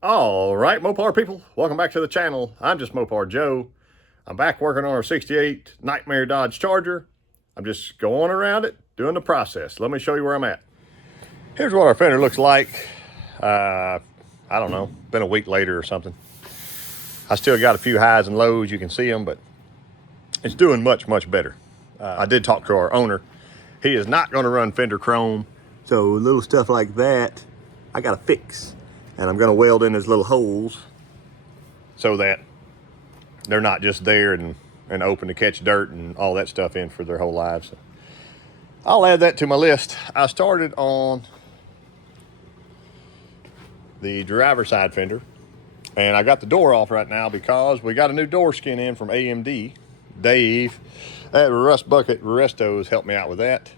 All right, Mopar people, welcome back to the channel. I'm just Mopar Joe. I'm back working on our 68 Nightmare Dodge Charger. I'm just going around it, doing the process. Let me show you where I'm at. Here's what our fender looks like. I don't know, been a week later or something. I still got a few highs and lows, you can see them, but it's doing much, much better. I did talk to our owner. He is not gonna run Fender Chrome, so little stuff like that, I gotta fix. And I'm gonna weld in his little holes so that they're not just there and open to catch dirt and all that stuff in for their whole lives. So I'll add that to my list. I started on the driver's side fender, and I got the door off right now because we got a new door skin in from AMD. Dave at Rust Bucket Restos helped me out with that.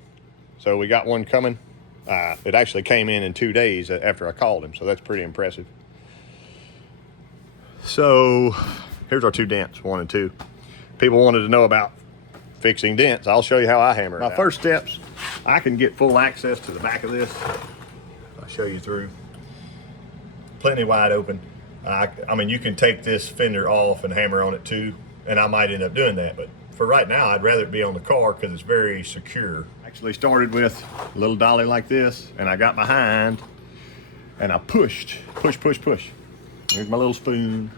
So we got one coming. It actually came in 2 days after I called him, so that's pretty impressive. So here's our two dents, 1 and 2. People wanted to know about fixing dents. I'll show you how I hammer it out. My first steps, I can get full access to the back of this. I'll show you through. Plenty wide open. I mean, you can take this fender off and hammer on it too, and I might end up doing that, but for right now, I'd rather it be on the car because it's very secure. Actually started with a little dolly like this, and I got behind, and I pushed, push. Here's my little spoon.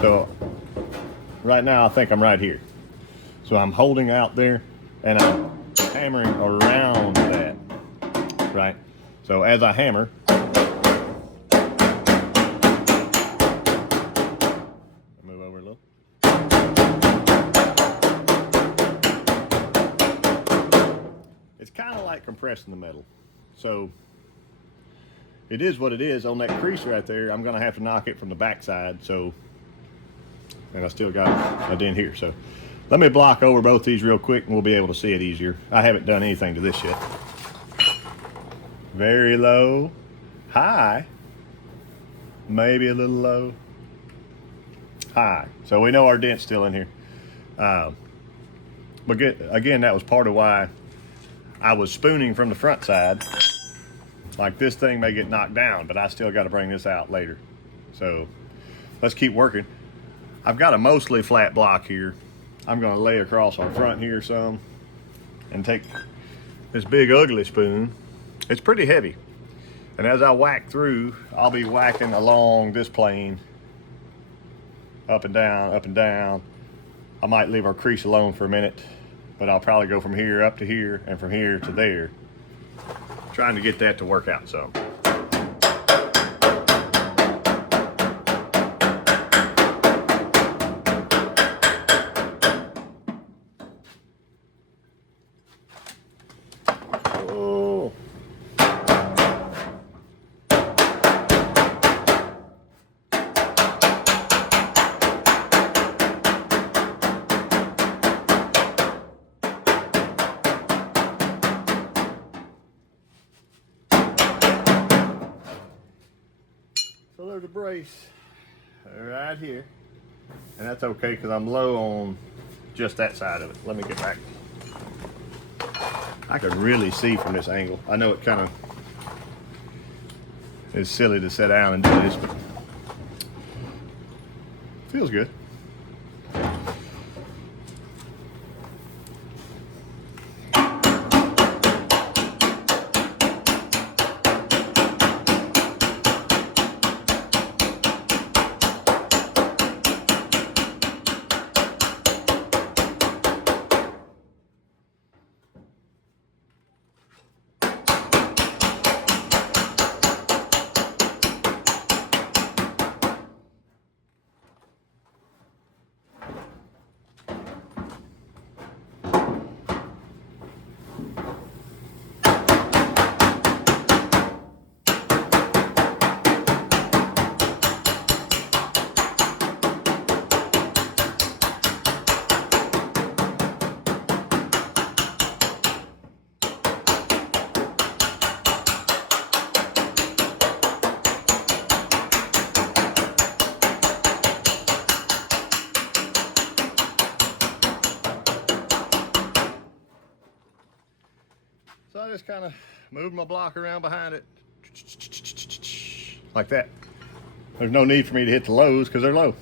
So right now, I think I'm right here. So I'm holding out there, and I'm hammering around that, right? So as I hammer, move over a little. It's kind of like compressing the metal. So it is what it is. On that crease right there, I'm gonna have to knock it from the back side. So, and I still got a dent here. So let me block over both these real quick and we'll be able to see it easier. I haven't done anything to this yet. Very low, high, maybe a little low, high. So we know our dent's still in here. But again, that was part of why I was spooning from the front side. Like this thing may get knocked down, but I still got to bring this out later. So let's keep working. I've got a mostly flat block here. I'm going to lay across our front here some and take this big ugly spoon. It's pretty heavy. And as I whack through, I'll be whacking along this plane, up and down, up and down. I might leave our crease alone for a minute, but I'll probably go from here up to here and from here to there, trying to get that to work out some. Oh. So there's a brace right here, and that's okay because I'm low on just that side of it. Let me get back. I can really see from this angle. I know it kind of is silly to sit down and do this, but feels good. So I just kind of moved my block around behind it like that. there's no need for me to hit the lows because they're low.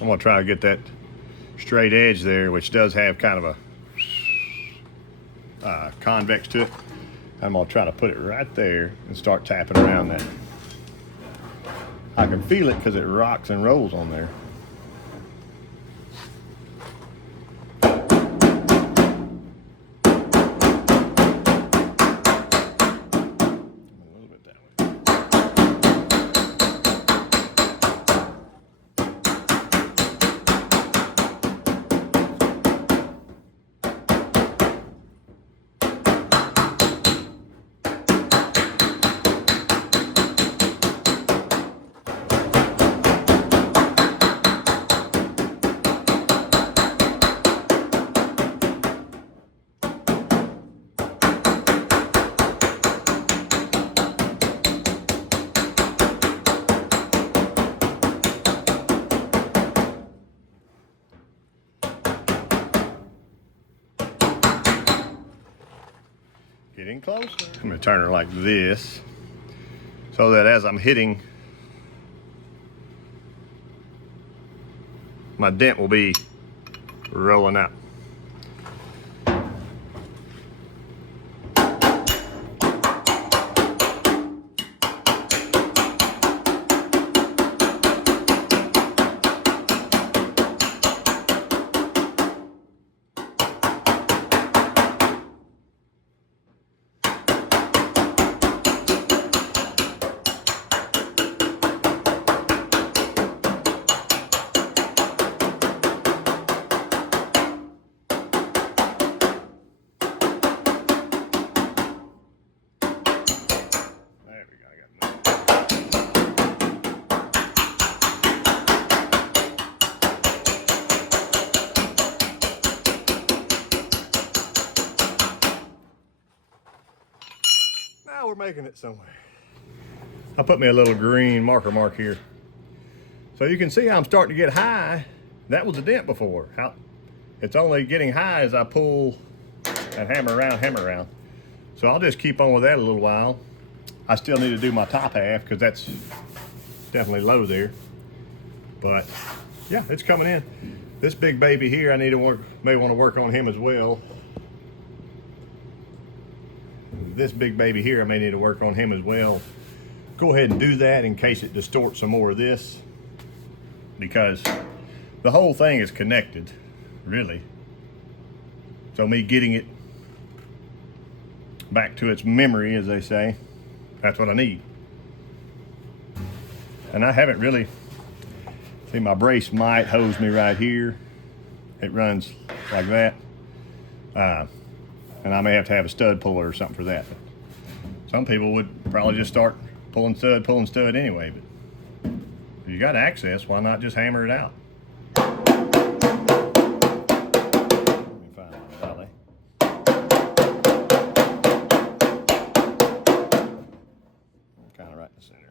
I'm gonna try to get that straight edge there, which does have kind of a convex to it. I'm gonna try to put it right there and start tapping around that. I can feel it because it rocks and rolls on there. Getting closer. I'm gonna turn her like this so that as I'm hitting, my dent will be rolling out. Now we're making it somewhere. I put me a little green marker mark here. So you can see I'm starting to get high. That was a dent before. It's only getting high as I pull and hammer around. So I'll just keep on with that a little while. I still need to do my top half because that's definitely low there. But yeah, it's coming in. This big baby here, I need to may want to work on him as well. This big baby here, I may need to work on him as well. Go ahead and do that in case it distorts some more of this, because the whole thing is connected, really. So me getting it back to its memory, as they say, that's what I need. And I haven't really, see, my brace might hose me right here. It runs like that. And I may have to have a stud puller or something for that. Some people would probably just start pulling stud anyway, but if you got access, why not just hammer it out? Let me find my dolly. Kind of right in the center.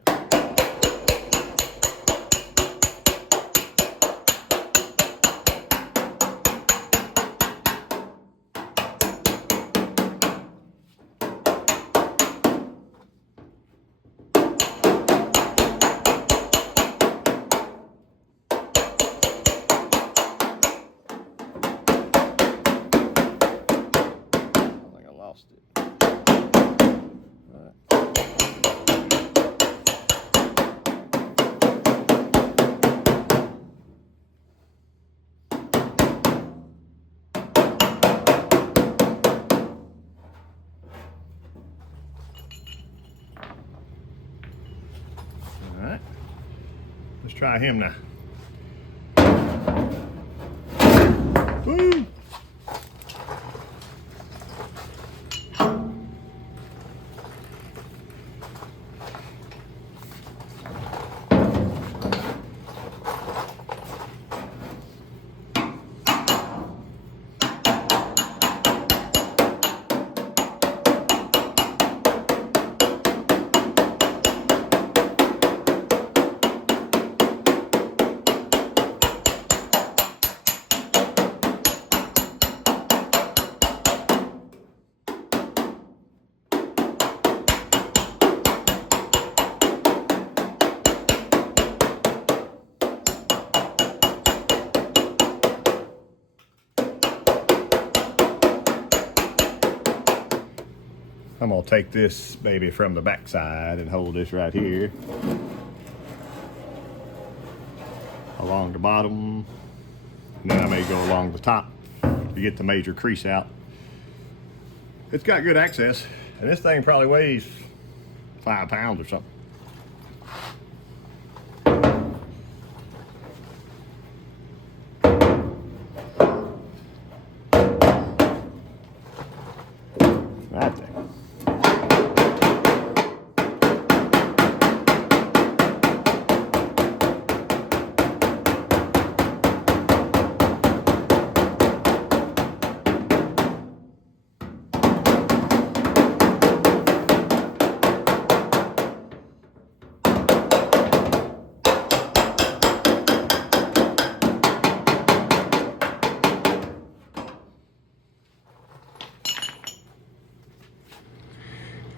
Alright, let's try him now. Woo! I'm gonna take this baby from the back side and hold this right here along the bottom, and then I may go along the top to get the major crease out. It's got good access, and this thing probably weighs 5 pounds or something. Right there.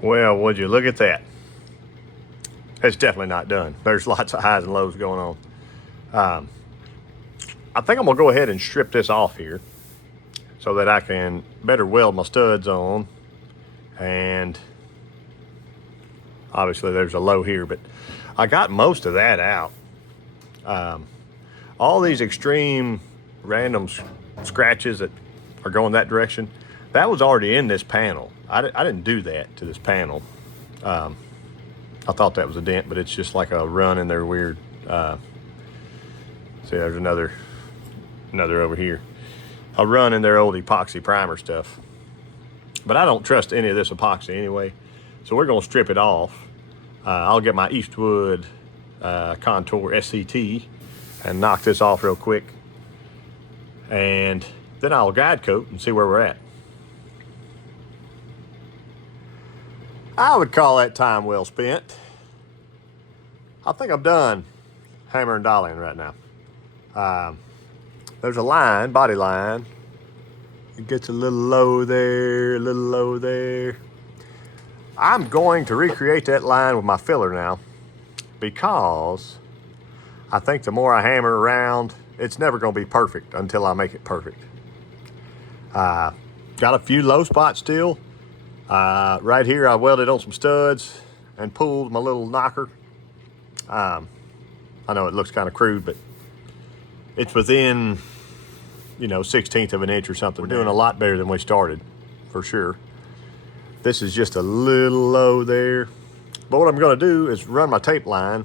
Well, would you look at that? It's definitely not done. There's lots of highs and lows going on. I think I'm gonna go ahead and strip this off here so that I can better weld my studs on. And obviously there's a low here, but I got most of that out. All these extreme random scratches that are going that direction, that was already in this panel. I didn't do that to this panel. I thought that was a dent, but it's just like a run in there weird. See, there's another over here. A run in their old epoxy primer stuff. But I don't trust any of this epoxy anyway, so we're gonna strip it off. I'll get my Eastwood Contour SCT and knock this off real quick. And then I'll guide coat and see where we're at. I would call that time well spent. I think I'm done hammer and dollying right now. There's a line, body line. It gets a little low there, a little low there. I'm going to recreate that line with my filler now because I think the more I hammer around, it's never gonna be perfect until I make it perfect. Got a few low spots still. Right here, I welded on some studs and pulled my little knocker. I know it looks kind of crude, but it's within, 1/16 of an inch or something. We're doing a lot better than we started, for sure. This is just a little low there. But what I'm gonna do is run my tape line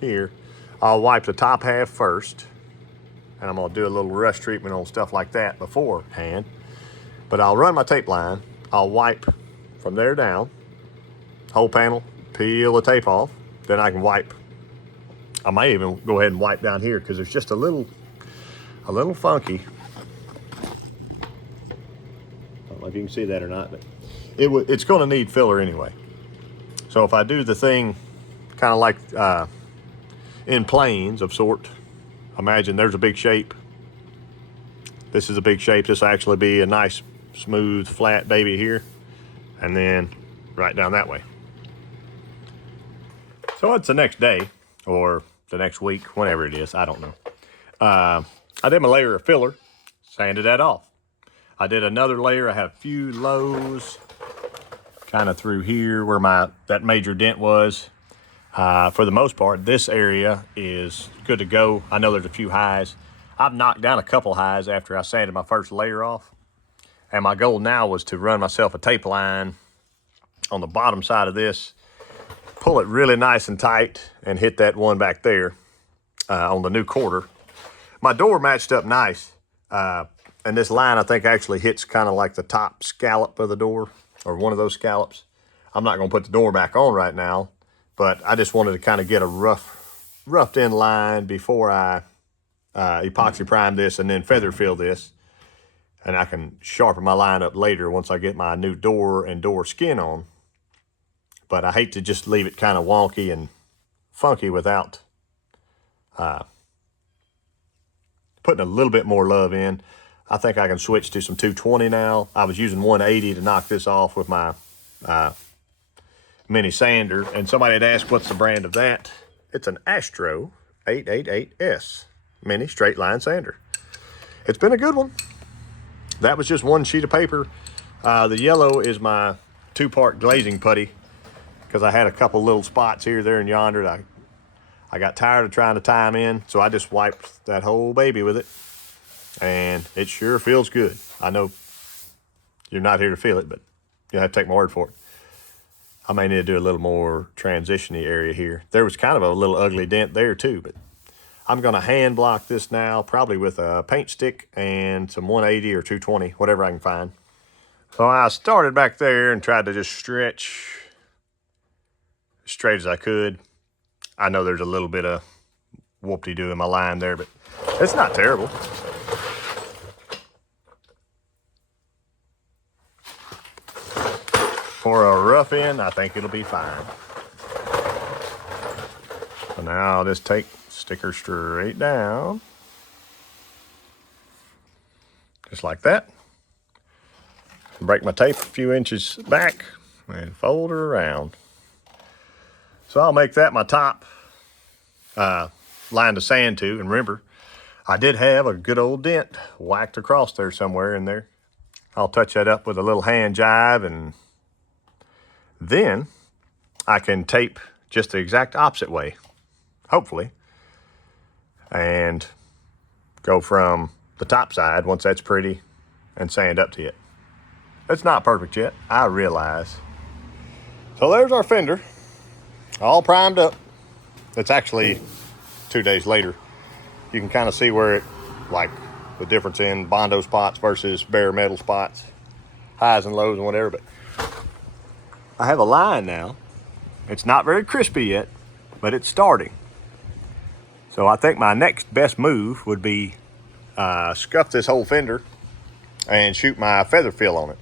here. I'll wipe the top half first, and I'm gonna do a little rust treatment on stuff like that beforehand. But I'll run my tape line. I'll wipe from there down, whole panel, peel the tape off. Then I can wipe. I may even go ahead and wipe down here because it's just a little funky. I don't know if you can see that or not, but it's gonna need filler anyway. So if I do the thing kind of like in planes of sort, imagine there's a big shape. This is a big shape. This will actually be a nice, smooth, flat baby here. And then right down that way. So it's the next day or the next week, whenever it is, I don't know. I did my layer of filler, sanded that off. I did another layer. I had a few lows kind of through here where that major dent was. For the most part, this area is good to go. I know there's a few highs. I've knocked down a couple highs after I sanded my first layer off. And my goal now was to run myself a tape line on the bottom side of this, pull it really nice and tight, and hit that one back there on the new quarter. My door matched up nice. And this line, I think, actually hits kind of like the top scallop of the door, or one of those scallops. I'm not gonna put the door back on right now, but I just wanted to kind of get a roughed in line before I epoxy prime this and then feather fill this. And I can sharpen my line up later once I get my new door and door skin on. But I hate to just leave it kind of wonky and funky without putting a little bit more love in. I think I can switch to some 220 now. I was using 180 to knock this off with my mini sander. And somebody had asked, what's the brand of that? It's an Astro 888S mini straight line sander. It's been a good one. That was just one sheet of paper. The yellow is my 2-part glazing putty because I had a couple little spots here, there, and yonder. I got tired of trying to tie them in, so I just wiped that whole baby with it, and it sure feels good. I know you're not here to feel it, but you'll have to take my word for it. I may need to do a little more transition-y area here. There was kind of a little ugly dent there too, but I'm gonna hand block this now, probably with a paint stick and some 180 or 220, whatever I can find. So I started back there and tried to just stretch as straight as I could. I know there's a little bit of whoop-de-doo in my line there, but it's not terrible. For a rough end, I think it'll be fine. So now I'll just take sticker straight down. Just like that. Break my tape a few inches back and fold it around. So I'll make that my top line to sand to. And remember, I did have a good old dent whacked across there somewhere in there. I'll touch that up with a little hand jive, and then I can tape just the exact opposite way, hopefully, and go from the top side once that's pretty and sand up to it. It's not perfect yet, I realize. So there's our fender, all primed up. It's actually 2 days later. You can kind of see where it, like the difference in Bondo spots versus bare metal spots, highs and lows and whatever, but I have a line now. It's not very crispy yet, but it's starting. So I think my next best move would be scuff this whole fender and shoot my feather fill on it.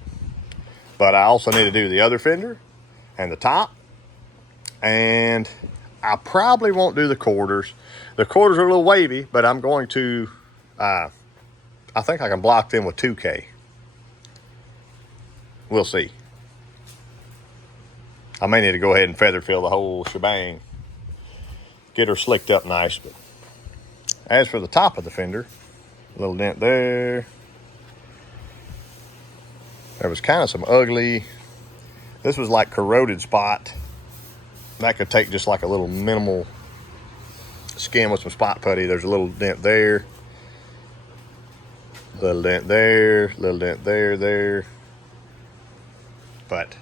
But I also need to do the other fender and the top, and I probably won't do the quarters. The quarters are a little wavy, but I'm going to, I think I can block them with 2K. We'll see. I may need to go ahead and feather fill the whole shebang. Get her slicked up nice. But as for the top of the fender, a little dent there. There was kind of some ugly, this was like corroded spot. That could take just like a little minimal skin with some spot putty. There's a little dent there. Little dent there, little dent there. But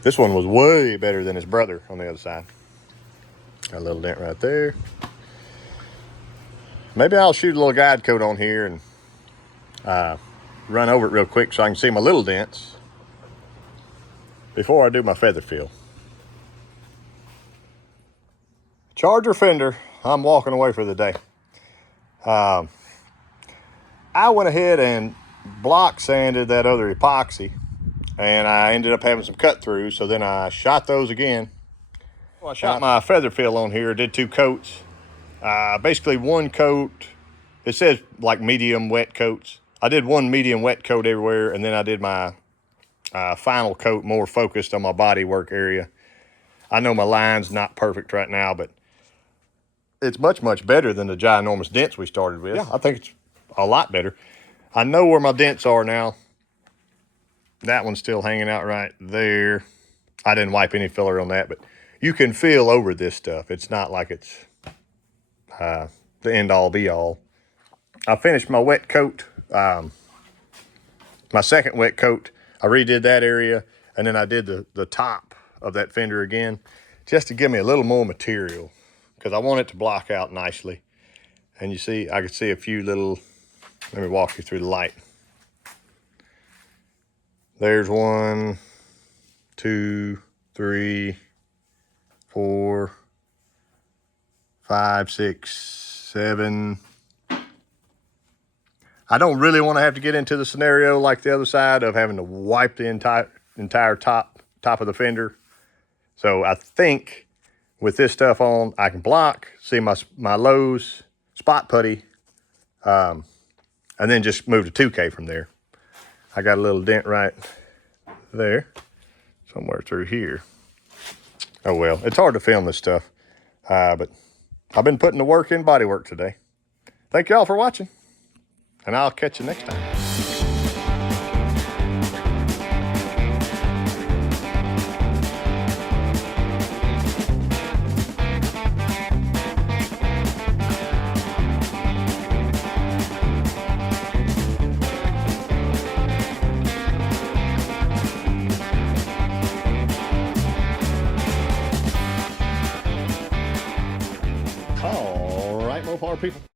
this one was way better than his brother on the other side. Got a little dent right there. Maybe I'll shoot a little guide coat on here and run over it real quick so I can see my little dents before I do my feather fill. Charger fender, I'm walking away for the day. I went ahead and block sanded that other epoxy, and I ended up having some cut throughs, so then I shot those again. Well, I shot my feather fill on here, did 2 coats. Basically 1 coat, it says like medium wet coats. I did 1 medium wet coat everywhere, and then I did my final coat more focused on my body work area. I know my line's not perfect right now, but it's much, much better than the ginormous dents we started with. Yeah, I think it's a lot better. I know where my dents are now. That one's still hanging out right there. I didn't wipe any filler on that, but you can feel over this stuff. It's not like it's the end all be all. I finished my wet coat, my second wet coat. I redid that area, and then I did the top of that fender again, just to give me a little more material, because I want it to block out nicely. And you see, I can see a few little, let me walk you through the light. There's 1, 2, 3, 4, 5, 6, 7. I don't really want to have to get into the scenario like the other side of having to wipe the entire top of the fender. So I think with this stuff on, I can block, see my lows, spot putty, and then just move to 2K from there. I got a little dent right there, somewhere through here. Oh well, it's hard to film this stuff, but I've been putting the work in body work today. Thank y'all for watching, and I'll catch you next time. smart people.